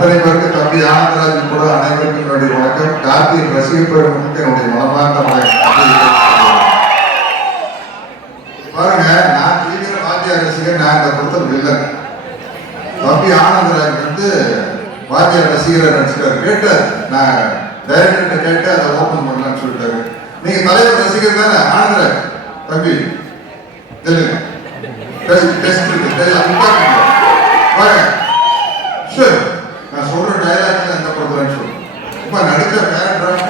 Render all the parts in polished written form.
அத்தனை பேருக்கு தம்பி ஆனந்தராஜ் கூட அனைவருக்கும் என்னுடைய வணக்கம். கார்த்திக் ரசிகர் பெருமக்களுக்கு என்னுடைய மனமார்ந்த பாருங்க, நான் தீவிர வாத்தியார் ரசிகர். நான் இந்த படத்தில் வில்லன். தம்பி ஆனந்தராஜ் வாத்தியார் ரசிகர் நடிச்சிட்டாரு. கேட்டார், நான் டைரக்டர் கேட்டு அதை ஓபன் பண்ணலான்னு சொல்லிட்டாரு. நீங்க தலைவர் ரசிகர் தானே ஆனந்தராஜ் தம்பி? தெலுங்கு நான் சொல்ற டைலாக் எந்த படத்துலன்னு சொல்லு. இப்ப நடிச்ச கேரக்டர்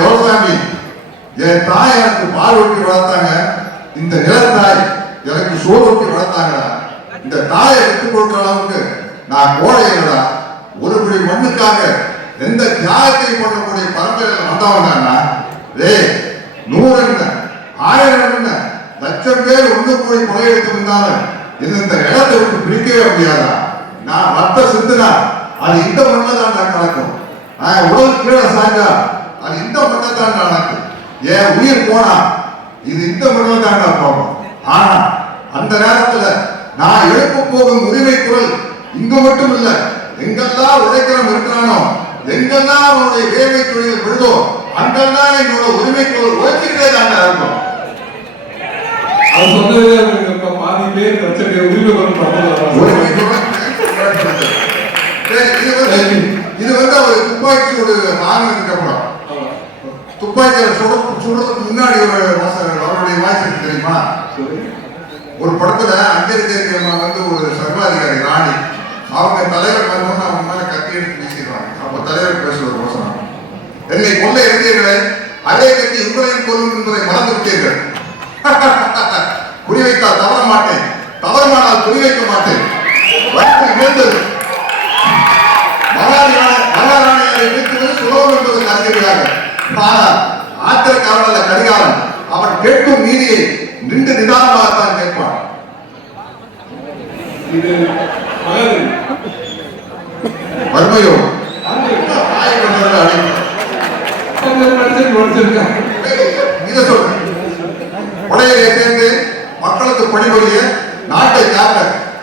கௌசாமி, என் தாய் எனக்கு பால் ஊட்டி வளர்த்தாங்க, இந்த நிலத்தாய் எனக்கு சோறு ஊட்டி வளர்த்தாங்கடா. இந்த தாயை எடுத்துக் கொடுக்கிற அளவுக்கு நான் கோடையிலடா. ஒரு பிடி மண்ணுக்காக எந்த தியாகத்தை பண்ணக்கூடிய பரம்பரையில் வந்தவனா? நூறு என்ன, ஆயிரம் என்ன, லட்சம் பேர் ஒன்று கூடி கொலையெடுத்து இருந்தாலும் இந்த இடத்தை விட்டு பிரிக்கவே முடியாதா? நான் ரத்த சிந்துனா அது இந்த மண்ணில் தான் நான் கலக்கும். நான் உடல் கீழே சாய்ந்தா அது இந்த மண்ணை தான் நடக்கும். என் உயிர் போனா இது இந்த மண்ணில் தான் நான் போகும். ஆனா அந்த நேரத்துல நான் எழுப்ப போகும் உரிமை குரல் இங்க மட்டும் இல்ல, எங்கெல்லாம் உழைக்கிறோம் இருக்கிறானோ, எங்கெல்லாம் அவனுடைய வேலை தொழில் விழுதோ, அங்கெல்லாம் என்னோட உரிமை குரல் உழைச்சிக்கிட்டே தான் இருக்கும். அது சொன்னதே பாதி பேர் உரிமை இது அவர் துப்பாக்கி சூடு வாங்கினதுக்கு அப்புறம் துப்பாக்கியில சுடுறதுக்கு முன்னாடி அவருடைய வாய்ஸ் தெரியுமா? ஒரு படத்துல அங்கேருந்து ஒரு சர்வாதிகாரி ராணி, அவங்க தலைவர் வந்தோன்னு அவங்க மேல கத்தி எடுத்து வீசிடுவாங்க. அப்ப தலைவர் பேசுற ஒரு வசனம், என்னை கொல்ல இருந்தீர்களே அதே கத்தி உங்களையும் கொல்லும் என்பதை மறந்து விட்டீர்கள். குறி வைத்தால் தவற மாட்டேன், தவறுமானால் குறி வைக்க மாட்டேன். வயிற்று விழுந்தது மகாராணியாரை வீட்டுவது சுலபம் என்பது அறிஞர்களாக. ஆனால் ஆத்திரக்காரன் கடிகாரம் அவன் கேட்கும் நீதியை நின்று நிதானமாகத்தான் கேட்பான். வறுமையோ இதை சொல்றேன். உடையை சேர்ந்து மக்களுக்கு பணிபுரிய நாட்டை காக்க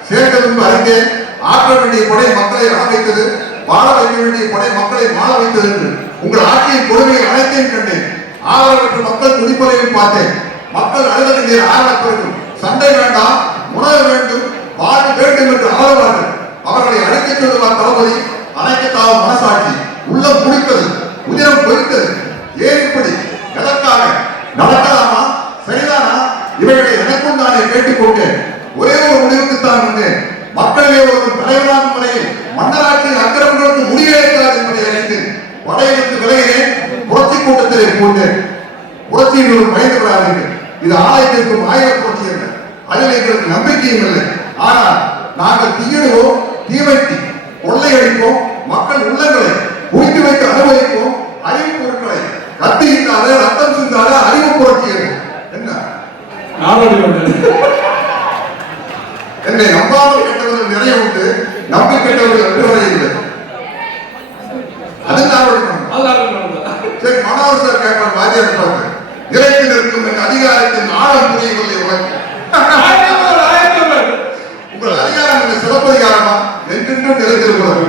சேர்ந்ததும் அறிந்தேன். ஆற்ற வேண்டிய படை மக்களை அமைத்தது, வாழ வைக்க வேண்டிய படை மக்களை வாழ வைத்தது என்று உங்கள் ஆட்சியின் கொடுமையை அனைத்தையும் கண்டேன். ஆதரவற்ற மக்கள் துடிப்பதையும் பார்த்தேன். மக்கள் அழுத வேண்டிய ஆரம்பிக்கும் சண்டை வேண்டாம், உணவு வேண்டும், வாழ வேண்டும் என்று ஆதரவார்கள். அவர்களை அழைக்கச் சொல்லுவார் தளபதி. அணைக்கத்தாவது மனசாட்சி உள்ளம் குடித்தது, உதிரம் பொறித்தது. ஏன் இப்படி? எதற்காக? நடக்கலாமா? சரிதானா? இவைகளை எனக்கும் நானே கேட்டுக்கொண்டேன். ஒரே ஒரு முடிவுக்குத்தான் வந்தேன். மக்களிலே ஒரு தலைவரான முறையில் மன்னராட்சியின் அக்கிரமங்களுக்கு முடிவே இருக்காது என்பதை அறிந்து படையிலிருந்து விலகினேன். புரட்சி கூட்டத்திலே போட்டேன். புரட்சியில் பயந்து விடாதீர்கள். இது ஆலயத்திற்கும் ஆயிர புரட்சி அல்ல. அதில் எங்களுக்கு நம்பிக்கையும் இல்லை. ஆனால் நாங்கள் தீயிடுவோம், தீமைக்கு கொள்ளையடிப்போம், மக்கள் உள்ளங்களை குவித்து வைத்து அனுபவிப்போம். அறிவு பொருட்களை கத்தியிட்டாலே ரத்தம் சிந்தாலே அறிவு புரட்சி என்ன? என்னை நம்பாமல் கெட்டவர்கள் நிறைய உண்டு, நம்பி கெட்டவர்கள் வெற்றுவரை இல்லை. அது சரி, மனோர் சார் கேட்பார் வாத்தியார் பார்த்து, இறைக்கு நிற்கும் என் அதிகாரத்தின் ஆழம் புரியவில்லை உனக்கு. உங்கள் அதிகாரம் என்ற சிறப்பதிகாரமா என்றென்றும் நிலைத்திருக்கிறது.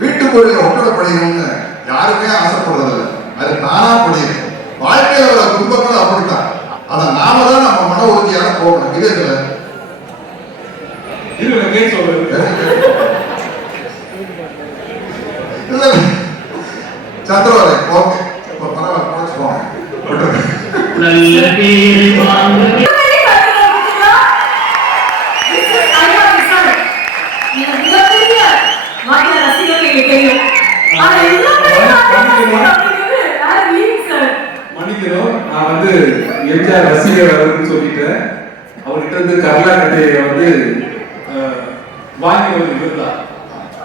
வீட்டுக்குள்ள ஒட்டடை படிக்கணும்னு யாருமே ஆசைப்படுறதில்லை. அது நானா படியுது. வாழ்க்கையில உள்ள குடும்பங்கள் அப்படித்தான். ஆனா நாம தான் நம்ம மன உறுதியாக போகணும். இதேதுல சந்திரவாதை ஓகே, பரவாயில்ல குறைச்சு போங்க. மன்னிக்கணும், நான் எம்ஜிஆர் ரசிகர் சொல்லிட்டேன். அவர்கிட்ட இருந்து கர்லா கட்டையை வாங்கி இருந்தார்.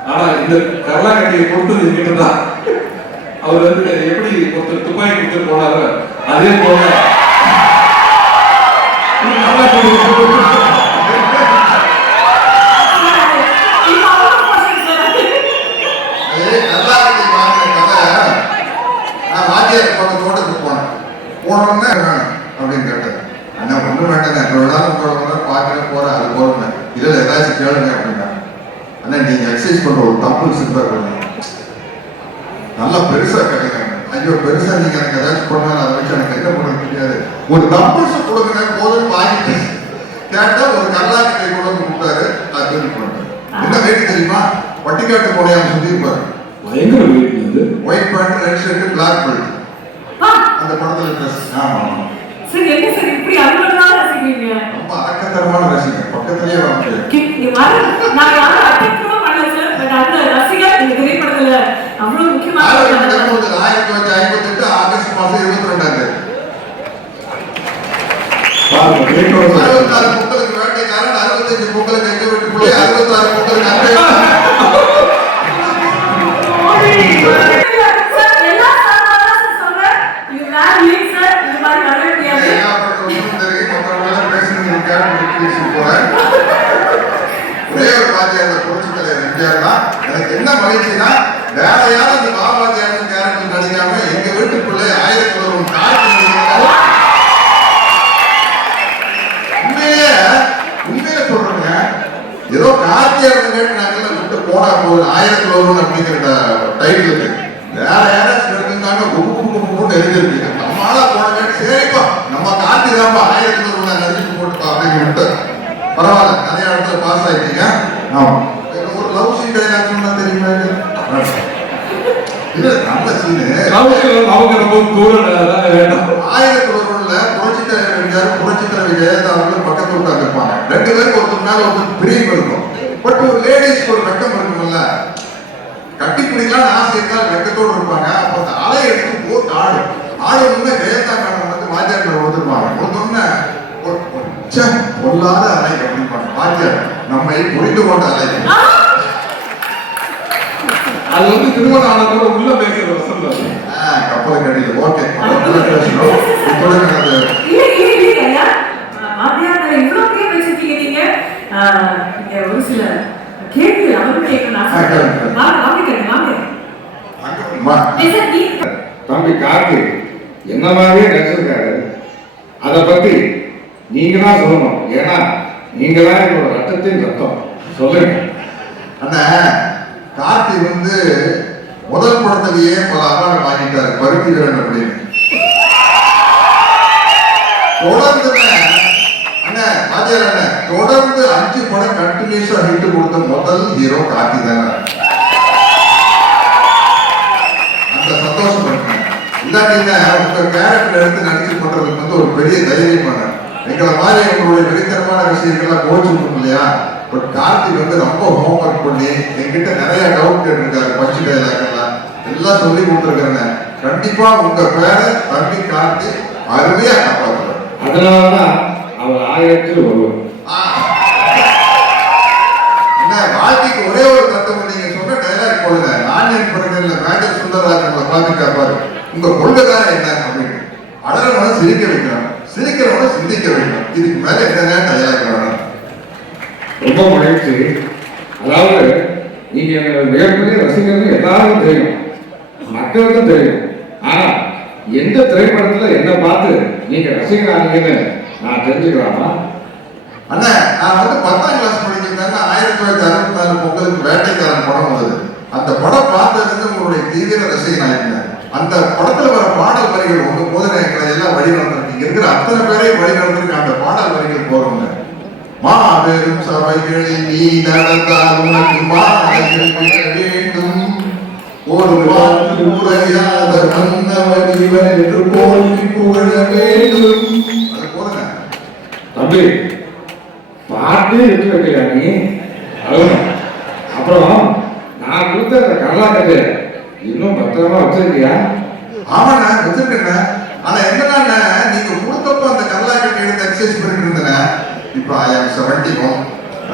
ஆனா இந்த கர்லா கட்டையை கொடுத்தது எங்கிட்ட தான். அவர் எப்படி ஒருத்தர் துப்பாக்கி கொடுத்து போனாரோ அதே போல தோட்டத்துக்கு போனேன். போனோம்னா அப்படின்னு கேட்டேன். வணக்கம் எப்போ வேணாலும் உங்களோட பார்க்க போறேன் அது போறேன் இதில் ஏதாச்சும் கேளுங்க அப்படின்னா அண்ணா நீங்க எக்ஸசைஸ் பண்ற ஒரு தம்பிள்ஸ் இருந்தா கொடுங்க நல்லா பெருசா கேட்குறாங்க ஐயோ பெருசா நீங்க எனக்கு ஏதாச்சும் பண்ணாலும் அதை வச்சு எனக்கு என்ன பண்ண தெரியாது ஒரு தம்பிள்ஸ் கொடுங்க போதும் வாங்கிட்டு கேட்டா ஒரு கல்லாக்கட்டை கொண்டு வந்து கொடுத்தாரு அது தூக்கி போட்டாரு என்ன வெயிட் தெரியுமா பட்டிக்காட்டு போடையாம சொல்லியிருப்பாரு பயங்கர வெயிட் வந்து white pant red shirt black belt அந்த படத்துல ட்ரெஸ் ஆமா சரி என்ன சரி இப்படி அருமையா ரசிக்கிறீங்க ரொம்ப அடக்கத்தரமான ரசிகர் பக்கத்துலயே வர முடியாது நான் யாரும் அட்டென்ஷனும் பண்ணல சார் பட் அந்த ரசிகர் இந்த திரைப்படத்துல அவ்வளவு முக்கியமான 1958 ஆகஸ்ட் மாசம் 22ஆம் தேதி பாருங்க 66 பொங்கலுக்கு வேட்டைக்காரன் 65 பொங்கலுக்கு எங்க வீட்டுக்குள்ளே 66 பொங்கலுக்கு எனக்கு என்ன மகிழ்ச்சினா வேற யாரும் இந்த பாபாஜியான கேரக்டர் நடிக்காம எங்க வீட்டுக்குள்ள 1000 ஒரு காட்சி உண்மையிலே சொல்றேங்க ஏதோ கார்த்தியாரன் கேட்டு நாங்க விட்டு போனா போகுது 1000 ஒருவன் அப்படிங்கிற டைட்டிலுக்கு வேற யாராச்சும் எடுத்துருந்தாங்க குப்பு எழுதிருக்கு நம்மளால போன கேட்டு சரிப்பா நம்ம கார்த்தி தான்ப்பா 1000 ஒருவன் நடிச்சு போட்டுப்பா அப்படின்னு விட்டு பரவாயில்ல நிறைய இடத்துல பாஸ் ஆயிட்டீங்க ஆமா ஒரு லவ் சீன் டைலாக் சொன்னா தெரியுமா இல்ல நல்ல சீனு அவங்க ரொம்ப தூரம் வேண்டாம் 1000 ஒருவன்ல புரட்சித்தலைவர் ஜெயலலிதா அவர்கள் பக்கத்துல உட்கார்ந்துருப்பாங்க ரெண்டு பேருக்கு ஒருத்தர் மேல ஒருத்தர் பிரியம் இருக்கும் பட் ஒரு லேடிஸ்க்கு ஒரு வெக்கம் இருக்கும்ல கட்டி பிடிக்கலாம் ஆசை இருந்தால் வெக்கத்தோடு இருப்பாங்க அப்ப அந்த அலை எடுத்து போட்டு ஆடுன்னு ஜெயலலிதா மேடம் வந்து வாத்தியார் மேல ஒருத்தருப்பாங்க ஒருத்தொன்னு பொல்லாத அலை அப்படின்பாங்க வாத்தியார் நம்மை புரிந்து கொண்ட அலை அது வந்து திருமணம் ஆனதோட உள்ள பேசுற வசனம் கப்பலை கட்டில ஓகே ஒரு சில கேள்வி அவரும் கேட்கணும் தம்பி கார்த்தி என்ன மாதிரியே நடிச்சிருக்காரு அதை பத்தி நீங்க தான் சொல்லணும் ஏன்னா நீங்க தான் என்னோட ரத்தத்தின் ரத்தம் சொல்லுங்க அண்ணா கார்த்தி வந்து முதல் படத்திலேயே பல அவார்டு வாங்கிட்டாரு பருத்தி வீரன் அப்படின்னு தொடர்ந்து அண்ணா வாத்தியார் அண்ணா தொடர்ந்து 5 படம் கண்டினியூஸா ஹிட் கொடுத்த முதல் ஹீரோ கார்த்தி தானே அந்த சந்தோஷம் இருக்கு இல்லாட்டீங்க உங்க கேரக்டர் எடுத்து நடிச்சு பண்றதுக்கு வந்து ஒரு பெரிய தைரியமான எங்களை மாதிரி எங்களுடைய வெறித்தனமான விஷயங்கள்லாம் கோச்சு விட்டோம் இல்லையா பட் கார்த்திக் வந்து ரொம்ப ஹோம்ஒர்க் பண்ணி என்கிட்ட நிறைய டவுட் கேட்டிருக்காரு பஞ்சு டைலாக்லாம் எல்லாம் சொல்லி கொடுத்துருக்கிறேன் கண்டிப்பா உங்க பேரை தம்பி கார்த்திக் அருமையா காப்பாற்றுவார் அதனாலதான் அவர் 1000 ஒருவர் என்ன வாழ்க்கைக்கு ஒரே ஒரு தத்துவம் நீங்க சொன்ன டைலாக் போடுங்க நானியன் படங்கள்ல மேஜர் சுந்தரராஜன் உங்களை பார்த்து காப்பாரு உங்க கொள்கைதான் என்ன அப்படின்னு அடரவனை சிரிக்க வைக்கணும் சிரிக்கிறவனை சிந்திக்க வைக்கணும் இதுக்கு மேல என்னங்க டைலாக் வேணும் ரொம்ப மகிழ்ச்சி அதாவது நீங்க மிகப்பெரிய ரசிகர்கள் எல்லாருக்கும் தெரியும் மக்களுக்கும் தெரியும் ஆனா எந்த திரைப்படத்துல என்ன பார்த்து நீங்க ரசிகரானீங்கன்னு நான் தெரிஞ்சுக்கலாமா அண்ணா நான் வந்து 10ஆம் கிளாஸ் படிக்கிறதாங்க 1964 பொங்கலுக்கு வேட்டைக்காரன் படம் வந்தது அந்த படம் பார்த்ததுக்கு உங்களுடைய தீவிர ரசிகன் ஆயிருந்தேன் அந்த படத்துல வர பாடல் வரிகள் ஒன்று போது எங்களை எல்லாம் வழி நடந்திருக்கு இருக்கிற அத்தனை பேரையும் வழி நடந்திருக்கு அந்த பாடல் வரிகள் போறவங்க மாபெரும் சபைகளில் நீ நடந்தால் உனக்கு மாலைகள் வேண்டும் ஒரு முறையாத மன்னவன் இவன் என்று போற்றி புகழ வேண்டும் அது போதுங்க தம்பி பாட்டு எடுத்து வைக்கலையா நீ அப்புறம் நான் கொடுத்த அந்த கர்நாடக இன்னும் பத்திரமா வச்சிருக்கியா ஆமாண்ணா வச்சிருக்கேன் ஆனா என்னன்னா நீங்க கொடுத்தப்போ அந்த கர்நாடக எடுத்து எக்ஸசைஸ் பண்ணிட்டு இருந்தேன் இப்போ I am 71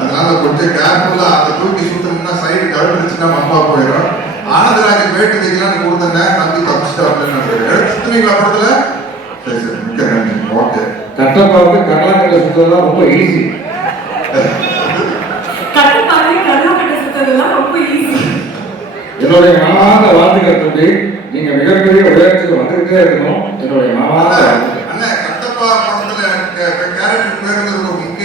அதனால கொஞ்சம் கேர்ஃபுல்லா அந்த தூக்கி சுத்தணும்னா சைடு கழுவிச்சுன்னா அப்பா போயிடும் ஆனந்தராஜன் வேட்டு வைக்கலாம்னு கொடுத்தேன் தம்பி தப்பிச்சிட்டாப்லன்னு எடுத்துட்டீங்களா படத்துல சரி சரி மிக்க நன்றி ஓகே கட்டப்பாவுக்கு கர்நாடக சுத்தம் ரொம்ப ஈஸி என்னுடைய மாமாந்த வாழ்த்துக்கள் தம்பி நீங்க மிகப்பெரிய உயரத்துக்கு வந்துகிட்டே இருக்கணும் என்னுடைய மாமாந்த அண்ணா கட்டப்பா படத்துல கேரக்டர் பேர்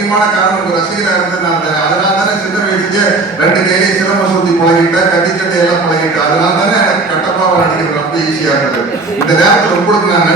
முக்கியமான காரணம் உங்க ரசிகரா இருந்து நான் அதனால தானே சின்ன வயசுலயே 2 கையிலே சிலம்ப சுத்தி பழகிட்டேன், கத்தி சட்டை எல்லாம் பழகிட்டேன். அதனால தானே எனக்கு கட்டப்பாவை நடிக்கிறது ரொம்ப ஈஸியா இருந்தது. இந்த நேரத்தில் உங்களுக்கு நான்